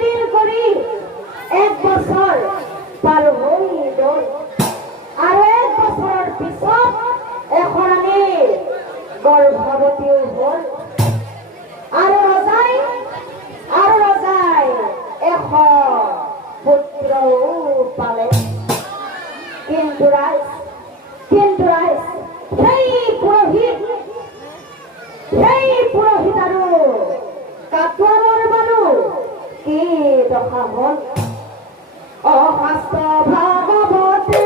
দিন করি 1 বছর পার হইল আর 1 বছরের পিছত এখন আমি গর্ভবতী হল আর রজাই এখন পুত্র পালে কিন্তু সেই পুরোহিত আৰু কাটুৱাৰৰ মানুহ কি দশা হল অশাস্ত্ৰ ভাগৱতে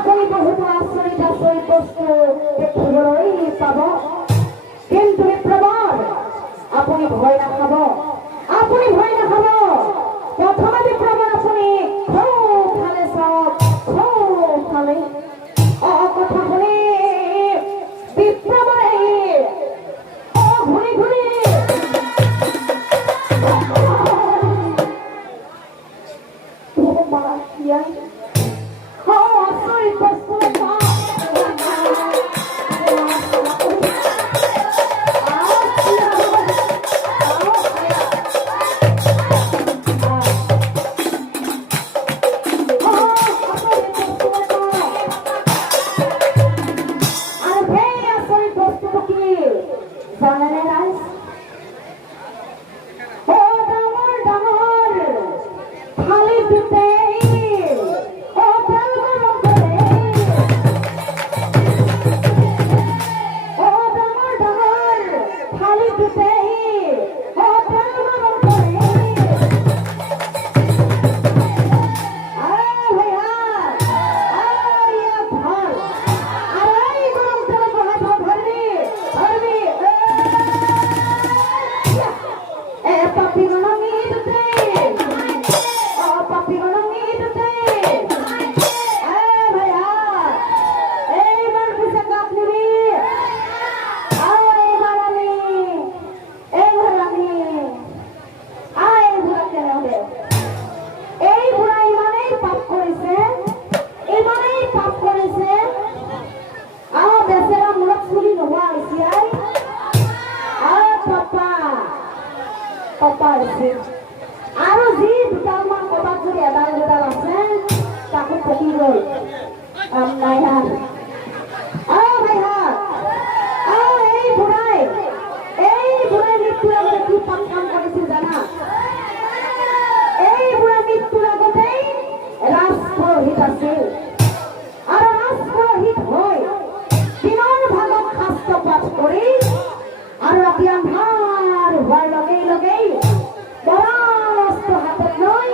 আপুনি বহুতো আচৰিত আচৰিত বস্তু দেখিবলৈ পাব, কিন্তু বিপ্ৰৱৰ আপুনি ভয় নাখাব, আপুনি ভয় নাখাব। প্ৰথমে বিপ্ৰৱৰ আপুনি ফালে চাওক, ফালে কথা শুনি বিপ্ৰৱৰে ঘূৰি ঘূৰি আচৰিত বস্তু আৰু যি দুডালমান কবাত যদি এডাল দুডাল আছে তাকো পকি গ'ল। নাই এই বুঢ়াই মৃত্যুৰ আগতে কি পাপ কাম কৰিছিল জানা? এই বুঢ়া মৃত্যুৰ আগতেই ৰাজপুৰোহিত আছিল, আৰু ৰাজপুৰোহিত হৈ দিনৰ ভাগত শাস্ত্ৰ পাঠ কৰি আৰু ৰাতি আন্ধাৰ হোৱাৰ লগেই লগেই বৰাস্ত হাতত লৈ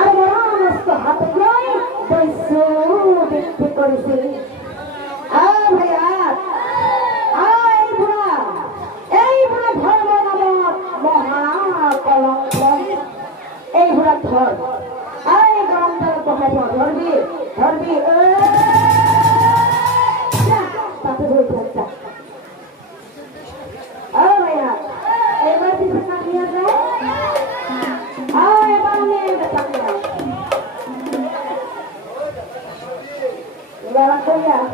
আৰু বৰাস্ত হাতত লৈ দস্যু বৃদ্ধি কৰিছিল। এই বুঢ়া ধৰ্মৰ নামত মহাকলংক। এই বুঢ়া ধৰ গৰমডালত বহাই থ, ধৰবি তাতে বহি থাক। এবার পিছনে কাটিয়ে যায়, এবার আমি Jalan kuliah.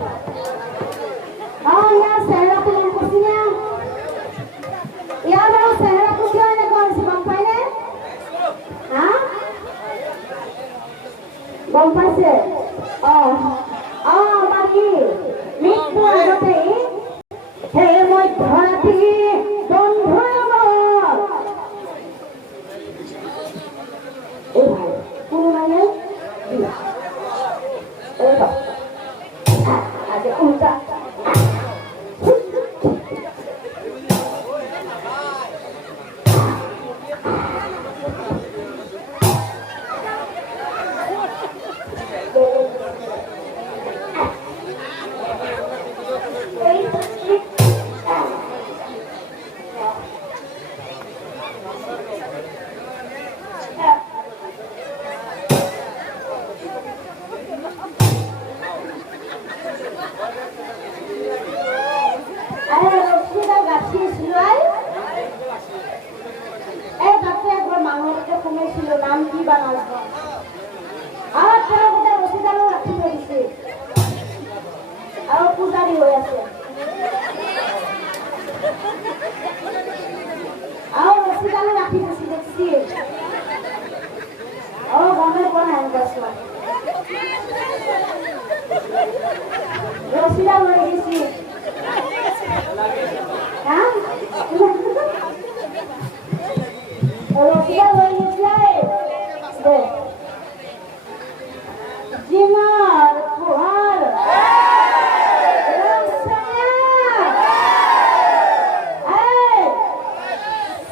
Oh ya, saya punya kursinya. Ya, mau saya kursinya ada kalau si bang Pai nih. Hah? Bang Pai sih. Oh, pagi. Minggu ada teh. Hei, mau hati, bangga. Hai, punya iya. Ada unta. নাম কি বানাবো আর তারা রসিদারও রাখি ধরেছে আর পূজারি হয়ে আছে আর রসিদারও রাখি ধরেছি দেখছি ও গমের কোন হ্যান্ডাস রসিদার হয়ে গেছি হ্যাঁ রসিদার হয়ে গেছি Jinar Kuhar Rasanya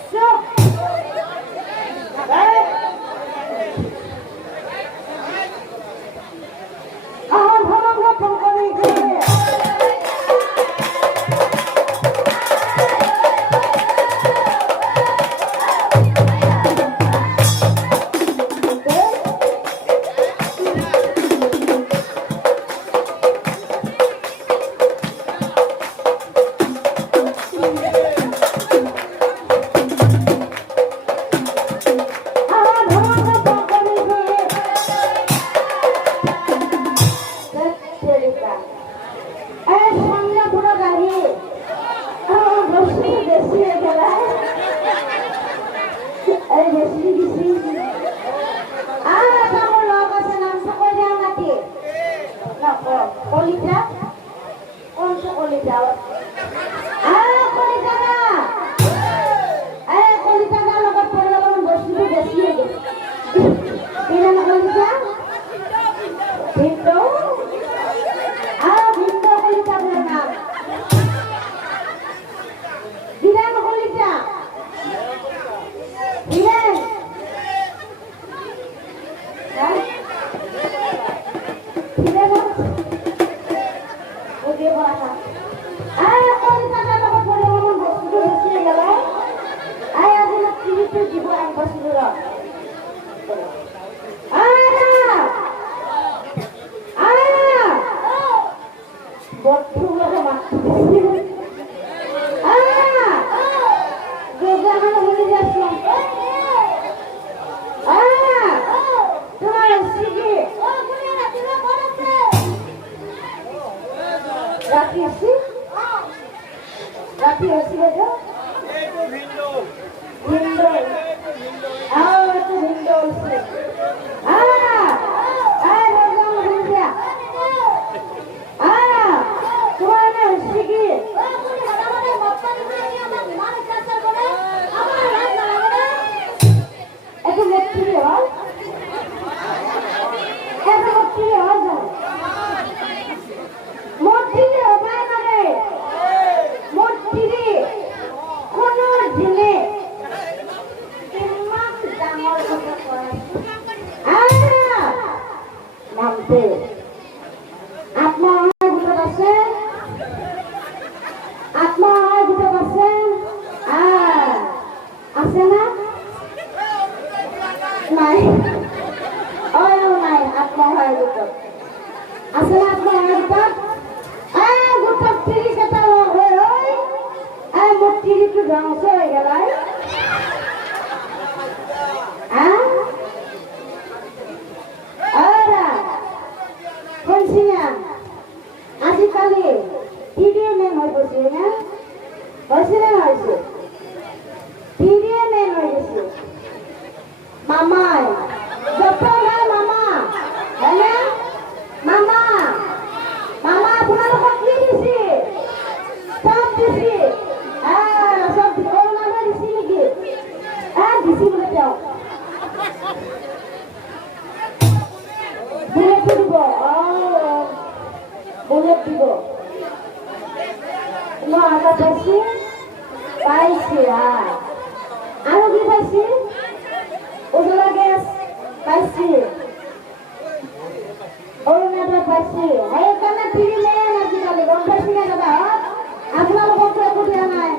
Stop বেশি দিছি আর আমার লগ আছে নামটা কই দাও নাকি না কলিজা কোন কলিজা কলিজা না কলিজা না লগত পড়ে গেল বসি বেশি হয়ে গেছে বিনা কলিজা ভিন্ডো ভিন্ডো কলিজা বলে না বিরান কলিজা বিরান বিরান ওকে বলা কলিজাটা লগত পড়ে গেল বসি বেশি হয়ে গেল এখন টিভিতে দিব এক বছর বর্তমানে মাত্র রাখি আসি রাখি আসি ভিন্ডো আজিকালি ভিডিও মেন হয়ে বসে না হয়েছে না হয়েছে ভিডিও মেন হয়ে গেছে মামাই যত ভাই মামা হ্যাঁ মামা মামা আপনার কি দিছি সব দিছি সব করোনা দিছি নাকি দিছি বলে যাও বুলেট দিব বুলেট দিব না আটা পাইছি পাইছি আরো কি পাইছি উজলা গ্যাস পাইছি অরুণাচল পাইছি এইখানে ফ্রি নেন আজিকালি গম পাইছি না দাদা আপনার তো একটু দেওয়া নাই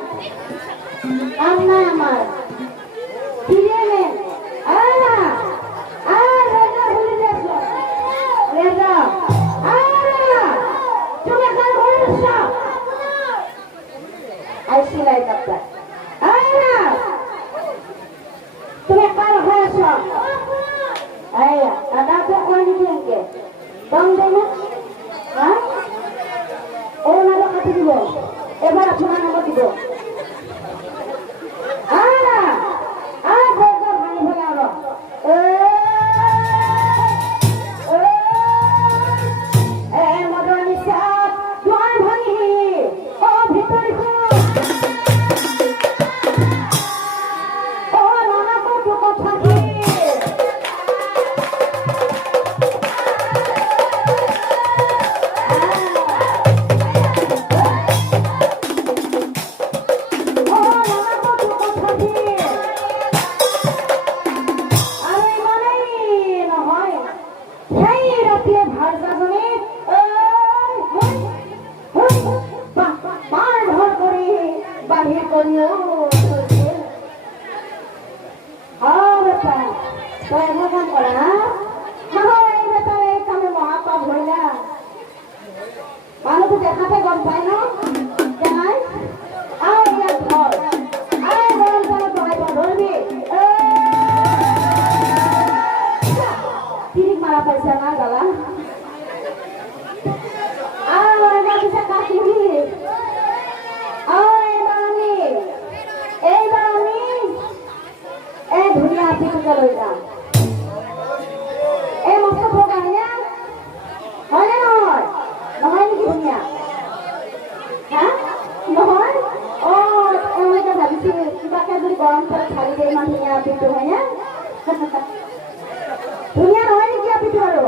কাম নাই আমার ফ্রি নেন সিলাই কাপড় তুমি কার হয়েছ দাদা তো কই নিকে দম দেন ওনারা কাটি দিব এবার আপনার নাম দিব ভাঙি ফেলে আরো মদনী সাপ জোয়ার ভাঙি ও ভিতরে মানুষ দেখাতে গম পায় না জানাই ঘর গরম করে ধরবি তিরিক মারা পাইছে না গালা কাকুরি এইবার আমি ধুনিয়া আপিটোকে লৈ যাম এই মস্ত ভোগ হয়নে হয়নে নহয় নহয় নেকি ধুনীয়া হা নহয় মই এতিয়া ভাবিছো কিবাকে যদি গৰম তেল ঢালি দিয়ে ইমান ধুনীয়া আপিটো হয়নে ধুনীয়া নহয় নেকি আপিটো আৰু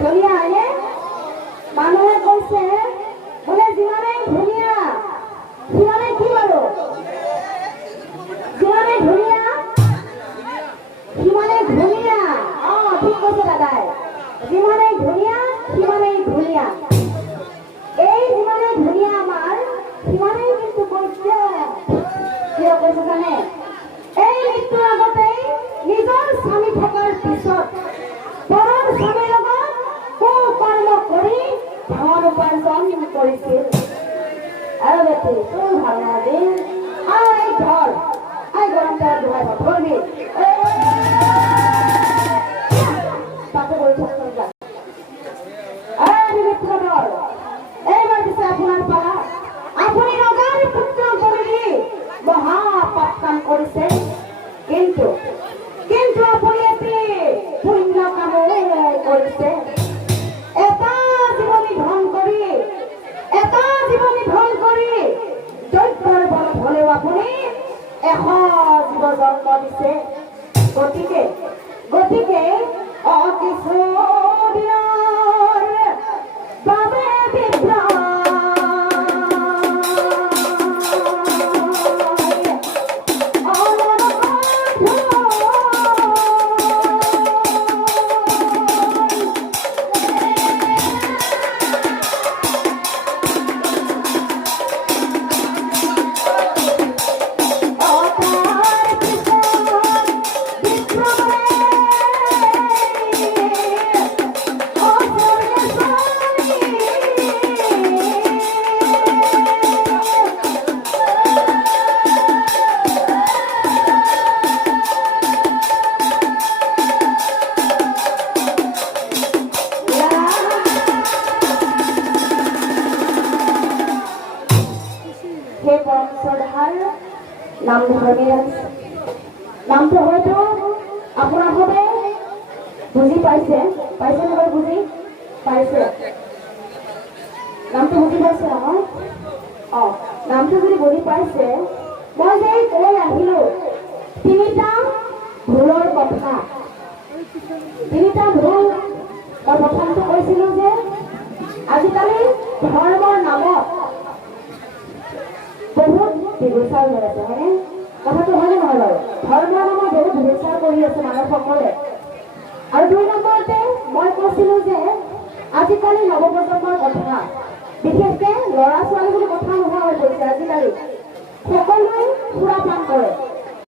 ধুনীয়া হয়নে মানুহে কৈছে বোলে যিমানেই ধুনীয়া সিমানেই কি বাৰু যিমানেই ধুনীয়া সিমানেই ধুনীয়া ঠিক কৈছে দাদাই যিমানেই ধুনীয়া সিমানেই ধুনীয়া এই যিমানেই ধুনীয়া আমাৰ সিমানেই কিন্তু কৈছে কিয় কৈছে জানে এই মৃত্যুৰ আগতেই নিজৰ স্বামী থকাৰ পিছত পৰৰ স্বামীৰ লগত কুকৰ্ম কৰি ধন উপাৰ্জন কৰিছিল আৰু বেটি তোৰ ভাল নালাগে এই ধৰ এই গৰম তেলত ধুৱাই ধৰবি তাতে কৰি থাকোঁ যা এইবাৰ পিছে আপোনাৰ পালা আপুনি ৰজাৰ পুত্ৰ কৰি মহাপাপ কাম কৰিছে কিন্তু আপুনি এটি পুণ্য কামো কৰিছে এটা জীৱনী ধন কৰি দৈত্যৰ বলত হলেও আপুনি 100 জীৱ জন্ম দিছে গতিকে কিছু দিনৰ বাবে নাম ধৰি নামটো হয়তো আপোনালোকে বুজি পাইছে নহয় বুজি পাইছে নামটো বুজি পাইছে নহয় নামটো যদি বুজি পাইছে মই যে কৈ আহিলো তিনিটা ভুলৰ কথা তিনিটা ভুল মই প্ৰথমটো কৈছিলো যে আজিকালি ধৰ্মৰ নামত বহুত বিবেচাৰ হৈ আছে হয়নে কথাটো হয়নে নহয় বাৰু ধৰ্মৰ নামত বহুত বিবেচাৰ কৰি আছে মানুহসকলে আৰু 2 নম্বৰতে মই কৈছিলো যে আজিকালি নৱপ্ৰজন্মৰ কথা বিশেষকৈ ল'ৰা ছোৱালীবোৰ কথা নোহোৱা হৈ গৈছে আজিকালি সকলোৱে সুৰাপান কৰে